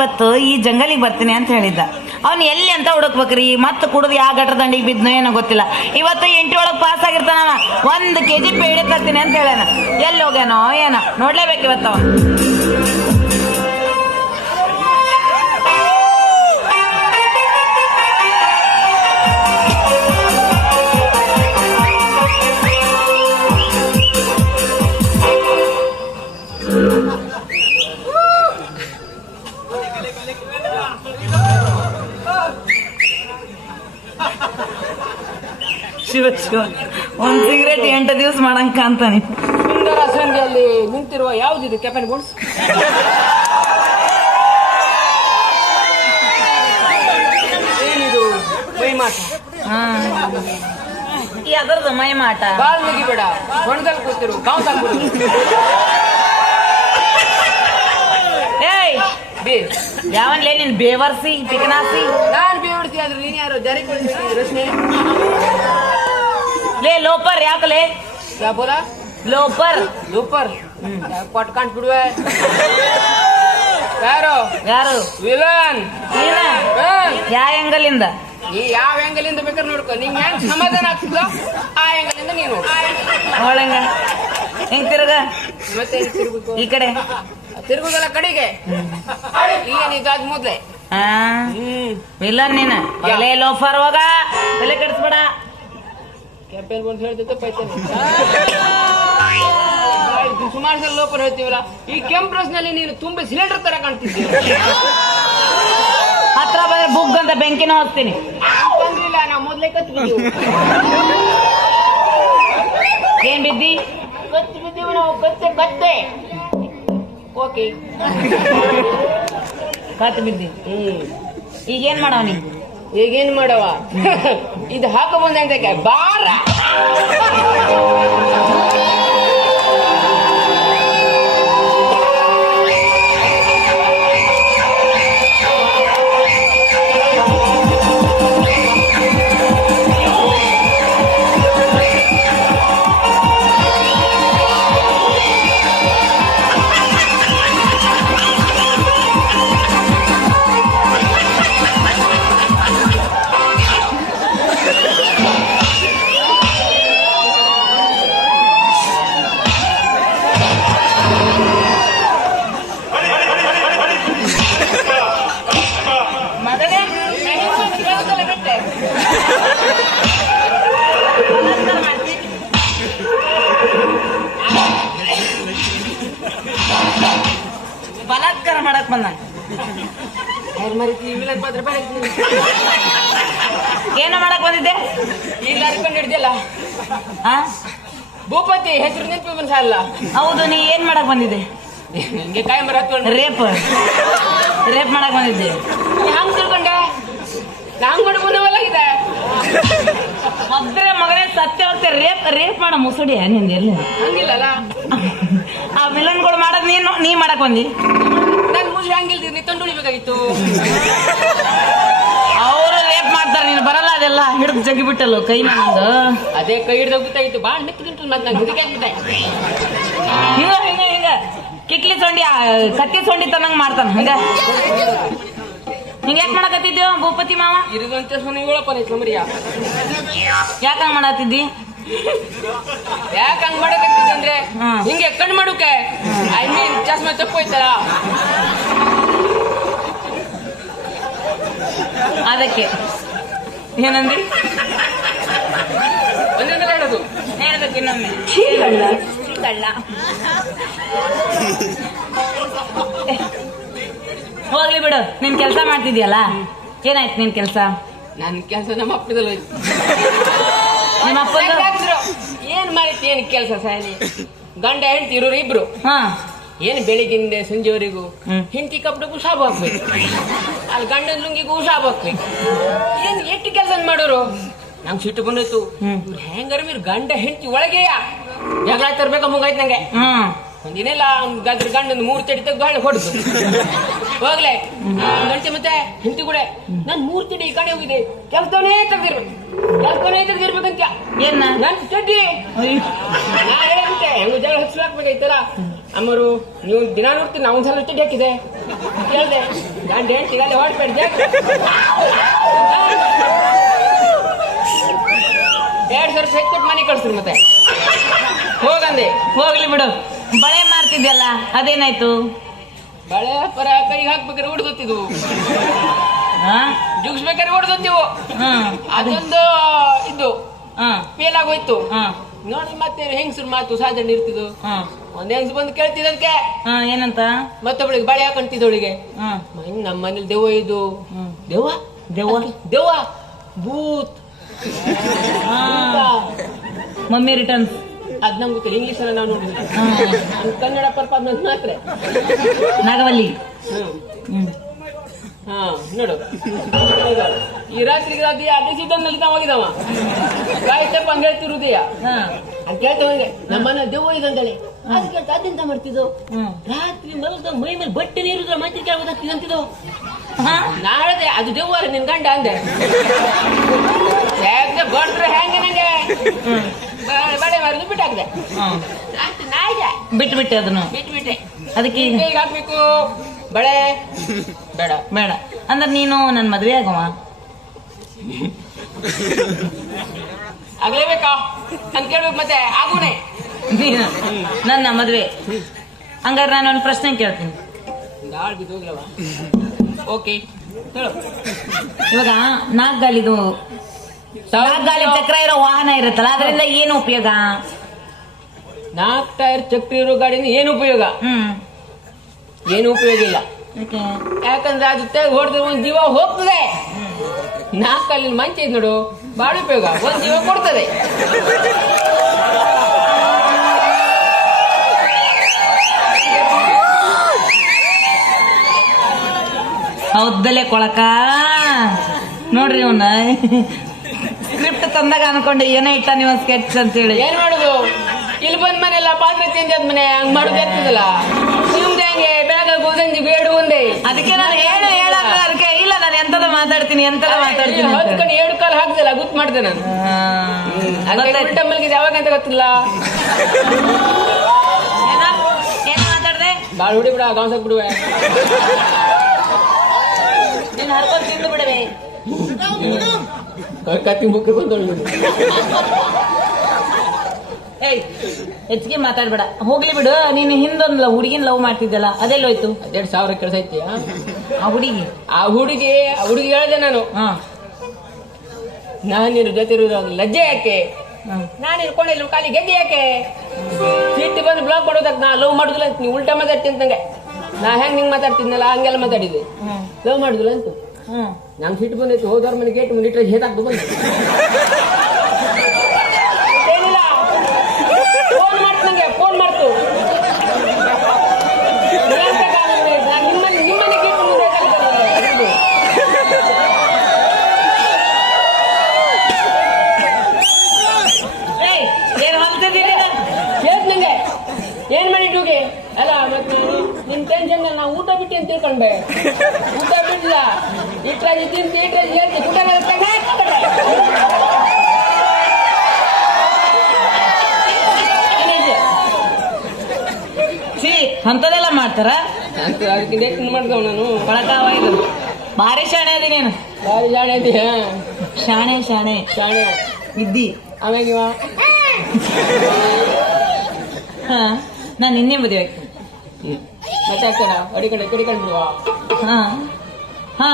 ಇವತ್ತು ಈ ಜಂಗಲಿಗೆ ಬರ್ತೀನಿ ಅಂತ ಹೇಳಿದ್ದ. ಅವ್ನು ಎಲ್ಲಿ ಅಂತ ಹುಡುಕ್ಬೇಕ್ರಿ? ಮತ್ತೆ ಕುಡಿದು ಯಾವ ಗಟ್ರ ದಂಡಿಗೆ ಬಿದ್ನೋ ಏನೋ ಗೊತ್ತಿಲ್ಲ. ಇವತ್ತು ಎಂಟು ಒಳಗೆ ಪಾಸ್ ಆಗಿರ್ತಾನ ಒಂದು ಕೆ ಜಿ ಪೇಡೆ ತರ್ತೀನಿ ಅಂತ ಹೇಳ್ಯಾನ ಎಲ್ಲಿ ಹೋಗ್ಯಾನೋ ಏನೋ. ನೋಡ್ಲೇಬೇಕು ಇವತ್ತು ಅವ ಶಿವ ಶಿವ ಒಂದು ಸಿಗರೇಟ್ ಎಂಟು ದಿವಸ ಮಾಡಂಕ ಅಂತಾನೆ ಸುಂದರ ಸಂಧಿಯಲ್ಲಿ ನಿಂತಿರುವ ಯಾವುದಿದು ಕೆಪನ್ ಬೋರ್ಡ್ಸ್ ಏನಿದು ಮೈಮಾಟ ಹಾ ಈ ಅದರದ್ದು ಮೈ ಮಾಟ ಬಾಲ್ ಮುಗಿಬೇಡ ಹೊಣದಲ್ಲಿ ಕೂತಿರು ಗಾಂವ್ ತಗ್ಬಿಡು ಏಯ್ ಬೇ ಯಾವನ್ಲೇ ನೀನ್ ಬೇವರ್ಸಿ ಪಿಕನಾಸಿ ನಾನ್ ಬೇವಡ್ತಿ ಆದ್ರೆ ನೀನ್ ಯಾರು ಜರಿ ಕೊಡ್ತೀನಿ ರಚನೆ ಲೇ ಲೋಪರ್ ಯಾಕಲೇ ಯಾ ಬೋಲ ಲೋಪರ್ ಲೂಪರ್ ಕೊಟ್ ಕಾಣ್ ಬಿಡುವೆ ಯಾರು ಯಾರು ವಿಲನ್ ನೀನ ಯಾ ಎಂಗಲಿಂದ ಈ ಯಾವ ಆಂಗಲ್ ಇಂದ ಬೇಕಾದ್ರೆ ನೋಡ್ಕೊ. ನಿಂಗ್ ಹೆಂಗ್ ಸಮಾಧಾನ ಆಗ್ತಿಲ್ಲ ಆ ಎಂಗಲಿಂದ ನೀನು ನೋಡಂಗ ಹೆಂಗ್ ತಿರುಗ? ಮತ್ತೆ ತಿರುಗು ಈ ಕಡೆ. ತಿರುಗುದಲ್ಲ ಕಡೆಗೆ. ಈಗ ನೀ ಗಾಜ್ ಮೊದ್ಲೆ. ವಿಲನ್ ನೀನ. ಲೇ ಲೋಫರ್ ಹೋಗ. ತಲೆ ಕೆಡಿಸ್ಬೇಡ. ಕೆಂಪೇನ್ ಬಂದು ಹೇಳ್ತಿದ್ದೆ ಪೈತೇನೆ ಸುಮಾರು ಸಲ ಲೋಪರ್ ಹೇಳ್ತೀವಲ್ಲ ಈ ಕೆಂಪ್ನಲ್ಲಿ ನೀನು ತುಂಬಾ ಸಿಲಿಂಡರ್ ತರ ಕಾಣ್ತಿದ್ದೀಯ. ಹತ್ರ ಬಂದ್ರೆ ಬುಗ್ ಅಂತ ಬೆಂಕಿನ ಹೋಗ್ತೀನಿ ಬಂದಿಲ್ಲ ನಾವು ಮೊದ್ಲೇ ಕತ್ ಬಿದ್ದೀವಿ ಏನ್ ಬಿದ್ದಿ? ಕತ್ ಬಿದ್ದೀವಿ ನಾವು ಕತ್ತೆ ಕತ್ತೆ. ಓಕೆ ಕತ್ ಬಿದ್ದಿ ಹ್ಮ್ ಈಗೇನ್ ಮಾಡವ ನೀ ಈಗೇನ್ ಮಾಡವ ಇದು ಹಾಕೋ ಬಂದಂತಕ್ಕೆ ಬಾರ! ಮಾಡಕ್ ಬಂದ ಏನು ಮಾಡಕ್ ಬಂದಿದ್ದೆ ಈಗ ಅರ್ಕೊಂಡು ಹಿಡ್ದಿಲ್ಲ ಭೂಪತಿ ಹೆಸರು ನಿಂತು ಮನ್ಸಲ್ಲ ಹೌದು ನೀ ಏನ್ ಮಾಡಕ್ ಬಂದಿದ್ದೆ ನಿಂಗೆ ಕಾಯಿ ಮರ ಹತ್ಕೊಂಡು ರೇಪ್ ರೇಪ್ ಮಾಡಕ್ ಬಂದಿದ್ದೆ ಹಂಗ್ ತಿಳ್ಕೊಂಡೆ ನಾಂಗ್ ಇದೆ ಮದ್ರೆ ಮಗನೇ ಸತ್ಯ ಹೋಗ್ತೆ ರೇಪ್ ರೇಪ್ ಮಾಡ ಮುಸುಡಿ ನಿಂದ ಎಲ್ಲಿ ಹಂಗಿಲ್ಲಲ್ಲ ಆ ವಿಲನ್ಗಳು ಮಾಡೋದ್ ನೀನು ನೀ ಮಾಡಕ್ ಬಂದಿ ಮುಸಿ ಹಂಗಿಲ್ದಿರ್ ನೀ ತಂದು ಉಳಿಬೇಕಾಗಿತ್ತು. ಅವರು ರೇಪ್ ಮಾಡ್ತಾರೆ ನೀನು ಬರಲ್ಲ ಅದೆಲ್ಲ. ಹಿಡಿದು ಜಗ್ಗಿ ಬಿಟ್ಟಲ್ಲ ಕೈ ನಂದು. ಅದೇ ಕೈ ಹಿಡ್ದು ಗೊತ್ತಾಗಿತ್ತು ಬಾಳ್ ಮತ್ತೆ ನಂಗೆ ಹುಡುಗಿ ಆಗ್ಬಿಟ್ಟೆ. ಹಿಂಗ ಹಿಂಗ ಹಿಂಗ. ಕಿಕ್ಲಿ ಸೊಂಡಿ ಕತ್ತಿ ಸೊಂಡಿ ತನ್ನಂಗ್ ಮಾಡ್ತಾನ ಹಂಗ. ಹಿಂಗ ಯಾಕೆ ಮಾಡಕತ್ತಿದ್ಯೋ ಭೂಪತಿ ಮಾವ? ಇರುದಂತೆ ಸೊನ್ನೆ ಹೇಳಪ್ಪ ನೀ ಸುಮರಿಯ. ಯಾಕ ಮಾಡತ್ತಿದ್ದಿ ಯಾಕೆ ಹಂಗ್. ಹಿಂಗೆ ಕಣ್ ಮಾಡುಕೆ. ಐ ಮೀನ್ ಚಸ್ಮಾ ತಪ್ಪೋಯ್ತಲ್ಲ ಅದಕ್ಕೆ. ಏನಂದ್ರಿ ಒಂದೊಂದು ಹೇಳೋದು. ಅದಕ್ಕೆ ಇನ್ನೊಮ್ಮೆ. ಹೋಗ್ಲಿ ಬಿಡು. ನಿನ್ ಕೆಲಸ ಮಾಡ್ತಿದ್ಯಲ್ಲ? ಏನಾಯ್ತು ನಿನ್ ಕೆಲಸ? ನನ್ ಕೆಲಸ ನಮ್ಮ ಅಪ್ಪದಲ್ಲಿ ಹೋಯ್ತು ನಿಮ್ಮ? ಏನ್ ಕೆಲಸ ಸಾಲಿ? ಗಂಡ ಹೆಂಡತಿ ಇರೋರು ಇಬ್ರು. ಹಾ. ಏನ್ ಬೆಳಿಗ್ಗಿಂದ ಸಂಜೆವರೆಗೂ. ಹೆಂಡತಿ ಕಬ್ಬಡಿಗೂ ಸಾಬು ಹಾಕ್ಬೇಕು ಅಲ್ಲಿ ಗಂಡನ ಲುಂಗಿಗೂ ಹುಷಾಬ್ ಹಾಕ್ಬೇಕು ಏನ್ ಎಷ್ಟು ಕೆಲಸ ಮಾಡೋರು? ನಂಗೆ ಸಿಟ್ಟು ಬಂದಿತ್ತು. ಇವ್ರು ಹೆಂಗಾರ ಗಂಡ ಹೆಂಡತಿ ಒಳಗೆಯಾ? ಜಗಳ ತರ್ಬೇಕ ಮುಂಗಾಯ್ತು ನಂಗೆ? ಹ್ಮ್ ಒಂದಿನೆಲ್ಲ ಗದ್ರ ಗಂಡನ ಮೂರ್ ತಡಿ ತೆಗ್ದು ಹಳ್ಳಿ ಹೊಡೆದು. ಹೋಗ್ಲೆ. ಗಂಟೆ ಮತ್ತೆ ಹಿಂತಿ ಕೂಡ ನಾನು ಮೂರ್ ತಡಿ ಈ ಕಡೆ ಹೋಗಿದೆ ಕೆಲ್ಸದವನೇ ತೆಗ್ದಿರ್ಬೇಕು. ಕೆಲ್ಸದವನೇ ತೆಗ್ದಿರ್ಬೇಕಂತ ಏನ? ನನ್ ಚಡ್ಡಿ. ನಾ ಹೇಳಂತೆ ಹೆಂಗ ಜಗಳ ಹಚ್ಚಲಾಕ್ಬೇಕಾಯ್ತಲ್ಲ ಅಮ್ಮರು ನೀವು ದಿನ ನೋಡ್ತೀನಿ ನಾವು ಒಂದ್ಸಲ ಚಡ್ಡಿ ಹಾಕಿದೆ. ಕೇಳ್ದೆ ಗಂಡ ಹೇಳ್ತೀನಿ ಅಲ್ಲಿ ಹೊಡ್ಬೇಡ ಎರಡ್ ಸಾವಿರ ಚೆಕ್ ಕೊಟ್ಟು ಮನೆ ಕಳ್ಸ್ರಿ ಮತ್ತೆ ಹೋಗಂದೆ ಹೋಗ್ಲಿ ಬಿಡು ಬಳೆ ಮಾರ್ತಿದ್ಯಲ್ಲ ಅದೇನಾಯ್ತು? ಬಳೆ ಪರ ಕೈಗೆ ಹಾಕ್ಬೇಕಾದ್ರೆ ಹೊಡೆದತ್ತಿದ್ವು ಹಾ? ಜುಗ್ಸ್ಬೇಕಾದ್ರೆ ಹೊಡೆದತ್ತಿವು ಅದೊಂದು ಇದು ಆಗೋಯ್ತು ನೋಡಿ ಮತ್ತೆ ಹೆಂಗಸ್ರ ಮಾತು ಸಾಧನೆ ಇರ್ತಿದ್ದು ಹ್ಮ್ ಒಂದ್ ಹೆಂಗ್ಸ್ ಬಂದು ಕೇಳ್ತಿದ್ದಕ್ಕೆ ಹಾ ಏನಂತ? ಮತ್ತೊಬ್ಬಳಿಗೆ ಬಳೆ ಹಾಕೊಂತಿದ್ದವಳಿಗೆ ನಮ್ಮ ಮನೇಲಿ ದೆವ್ವ ಇದು. ದೆವ್ವ? ದೆವ್ವ? ದೆವ್ವ? ಭೂತ್. ಹಾ. ಮಮ್ಮಿ ರಿಟರ್ನ್ಸ್ ಅದ್ ನಮ್ಗೆ ಗೊತ್ತಿಲ್ಲ. ಇಂಗ್ಲಿಷ್ ಎಲ್ಲ ನಾವು ನೋಡಿದ್ವಿ ಕನ್ನಡ ಪರ್ಫಾರ್ಮೆನ್ಸ್ ಮಾತ್ರ. ನಾಗವಲ್ಲಿ. ಹ್ಮ್. ಹಾ ನೋಡು. ಈ ರಾತ್ರಿಗೆ ರಾತ್ರಿ ಅದೇ ಸೀತನ್ನಲ್ಲಿ ತಾವ ಹೋಗಿದವ ಗಾಯತಪ್ಪ ಹಂಗ ಹೇಳ್ತಿರು ಹೃದಯ ಅಂತ ಕೇಳ್ತವಂಗೆ ನಮ್ಮ ಮನೆ ದೆವ್ವ ಇದಂತೇಳಿ ಅದ್ ಕೇಳ್ತಾ ಅದೆಂತ ಮಾಡ್ತಿದ್ದು. ರಾತ್ರಿ ಮಲಗ ಮೈ ಮೇಲೆ ಬಟ್ಟೆ ನೀರುದ್ರ ಮಾತ್ರ ಕೇಳ್ಬೋದಾಗ್ತಿದಂತಿದ್ದು ಹಾ. ನಾ ಹೇಳ್ದೆ ಅದು ದೆವ್ವ ನಿನ್ ಗಂಡ ಅಂದೆ. ಬಡ್ದ್ರೆ ಹೆಂಗೆ ನಂಗೆ? ಬಳೆ ಬಿಟ್ಟೆ ಬಿಟ್ಟಾಕ್ದೆ ಆಯ್ತು ನಾಯಿಗೆ ಬಿಟ್ಬಿಟ್ಟೆ ಅದನ್ನು. ಬಿಟ್ಬಿಟ್ಟೆ. ಅದಕ್ಕೆ ಈಗ ಹಾಕ್ಬೇಕು? ಬಳೆ. ಬೇಡ. ಬೇಡ. ಅಂದ್ರೆ ನೀನು ನನ್ನ ಮದ್ವೆ ಆಗವ? ಆಗ್ಲೇಬೇಕಾ? ಅಂತ ಕೇಳ್ಬೇಕು ಮತ್ತೆ. ಆಗುನೆ ನೀನು ನನ್ನ ಮದುವೆ. ಹಂಗಾರೆ ನಾನು ಒಂದು ಪ್ರಶ್ನೆ ಕೇಳ್ತೀನಿ. ಓಕೆ. ಹೇಳು. ಇವಾಗ ನಾಲ್ಕು ಗಾಲಿದು ಗಾಲಿ ಚಕ್ರ ಇರೋ ವಾಹನ ಇರುತ್ತಲ್ಲ ಅದರಿಂದ ಏನು ಉಪಯೋಗ? ನಾಲ್ಕು ಟೈರ್ ಚಕ್ರ ಇರೋ ಗಾಡಿನ ಏನು ಉಪಯೋಗ? ಏನು ಉಪಯೋಗ ಇಲ್ಲ. ಯಾಕೆ? ಯಾಕಂದ್ರೆ ಅದು ತೆಗೆದು ಹೊಡೆದ್ರೆ ಒಂದು ಜೀವ ಹೋಗ್ತದೆ. ನಾಲ್ಕಲ್ಲಿ ಮಂಚ ಇದ್ ನೋಡು ಬಾಳ ಉಪಯೋಗ. ಒಂದು ಜೀವ ಕೊಡ್ತದೆ. ಹೌದಲ್ಲೇ ಕೊಳಕ. ನೋಡ್ರಿ ಅವನ ಸ್ಕ್ರಿಪ್ಟ್ ತಂದಾಗ ಅನ್ಕೊಂಡೆ ಏನೋ ಇಟ್ಟ ನೀವು ಸ್ಕೆಚ್ ಅಂತ ಹೇಳಿ ಏನ್ ಮಾಡುದು? ಇಲ್ಲಿ ಬಂದ ಮನೆಲ್ಲ ಪಾತ್ರೆ ಆದ ಮನೆ ಹಂಗ್ ಮಾಡುದು ಇರ್ತದಲ್ಲ ನಿಮ್ದು ಹೆಂಗೆ? ಬೆಳಗ್ಗೆ ಗೋದಂಜಿ ಬೇಡು ಒಂದೇ. ಅದಕ್ಕೆ ನಾನು ಹೇಳು ಹೇಳ ಅದಕ್ಕೆ ಇಲ್ಲ ನಾನು ಎಂತದ ಮಾತಾಡ್ತೀನಿ ಎಂತದ ಮಾತಾಡ್ತೀನಿ. ಹೊತ್ಕೊಂಡು ಎರಡು ಕಾಲು ಹಾಕ್ದಲ್ಲ ಗುತ್ ಮಾಡ್ದೆ ನಾನು. ಗೊತ್ತಾಯ್ತು. ಯಾವಾಗ ಅಂತ ಗೊತ್ತಿಲ್ಲ. ಏನ? ಏನ್ ಮಾತಾಡ್ದೆ? ಬಾಳ ಹುಡಿ ಬಿಡ ಗಾಂಸಕ್ ಬಿಡುವೆ ನೀನ್ ಹರ್ಕೊಂಡ್ ತಿಂದು ಬಿಡವೆ ಕತ್ತಿ ಮುಖ ಏಯ್ ಹೆಚ್ಚಿಗೆ ಮಾತಾಡ್ಬೇಡ. ಹೋಗ್ಲಿ ಬಿಡು. ನೀನು ಹಿಂದೊಂದು ಹುಡುಗಿನ ಲವ್ ಮಾಡ್ತಿದ್ದಲ್ಲ ಅದೆಲ್ಲೋಯ್ತು? ಎರಡು ಸಾವಿರ ಕೆಲಸ ಐತಿ. ಆ? ಹುಡುಗಿ? ಆ ಹುಡುಗಿ ಆ ಹುಡುಗಿ ಹೇಳ್ದೆ ನಾನು. ಹಾ. ನಾನು ನಿನ್ನ ಜೊತೆ ಇರೋದು ಲಜ್ಜೆ ಯಾಕೆ? ನಾನು ಇಲ್ಲ ಖಾಲಿ ಗೆದ್ದೆ ಯಾಕೆ? ಸಿಟ್ಟು ಬಂದು ಬ್ಲಾಕ್ ಮಾಡೋದಕ್ಕೆ ನಾ ಲವ್ ಮಾಡುದಿಲ್ಲ ಅಂತ ನೀವು ಉಲ್ಟಾ ಮಾತಾಡ್ತೀನಿ ಅಂತಂಗೆ ನಾ ಹೆಂಗ್ ನಿಂಗೆ ಮಾತಾಡ್ತಿದ್ನಲ್ಲ ಹಂಗೆಲ್ಲ ಮಾತಾಡಿದೆ ಲವ್ ಮಾಡುದಿಲ್ಲ ಅಂತ. ನಂಗೆ ಸಿಟ್ಟು ಬಂದೈತಿ ಹೋದವ್ರ ಮನೆ ಗೇಟ್ ಮುಂದೆ ಇಟ್ಟರೆ ಹೇತಾಕ್ದು ಬಂದು ಏನಿಲ್ಲ ಫೋನ್ ಮಾಡ್ತು ನಂಗೆ ಫೋನ್ ಮಾಡ್ತು ನಾನು ನಿಮ್ಮನೆ ನಿಮ್ಮನೆ ಗೇಟ್ ಮುಂದೆ ಹೇತಾಕ್ದು. ಏಯ್ ಏನ್ ಹೊಲ್ತಿದ್ದೀನಿ ಹೇಳ್ತ ನಂಗೆ ಏನ್ ಮಾಡಿಟ್ಟುಗೆ ಅಲ್ಲ ಮತ್ತೆ ನಾನು ನಿನ್ ಟೆನ್ಷನ್ ನಾ ಊಟ ತಿಳ್ಕೊಂಡೆ ಊಟ ಬಿಡ್ಲ ಇಟ್ರಾಜಿ ತಿಂತ ಇಟ್ರಾಜಿ ಹೇಳ್ತಿ ಊಟ ಸಿ ಅಂತದೆಲ್ಲ ಮಾಡ್ತಾರ? ಅಂತ ಅದಕ್ಕೆ ಮಾಡ್ತಾವ ನಾನು ಕೊಳಕಾವ ಇದು. ಭಾರಿ ಶಾಣೆ ಅದಿ ನೀನು. ಭಾರಿ ಜಾಣೆ ಐತಿ ಶಾಣೆ ಶಾಣೆ. ಶಾಣೆ. ಇದ್ದಿ. ಆಮ್ಯಾಗ ಇವ. ಹಾ ನಾನು ನಿನ್ನೆ ಮದುವೆ ಆಗ್ತೀನಿ ಮತ್ತೆ ಆಗ್ತಾರ ಅಡಿ ಕಡೆ ಕಡೆ ಕಂಡು ಬಿಡುವ ಹಾ ಹಾ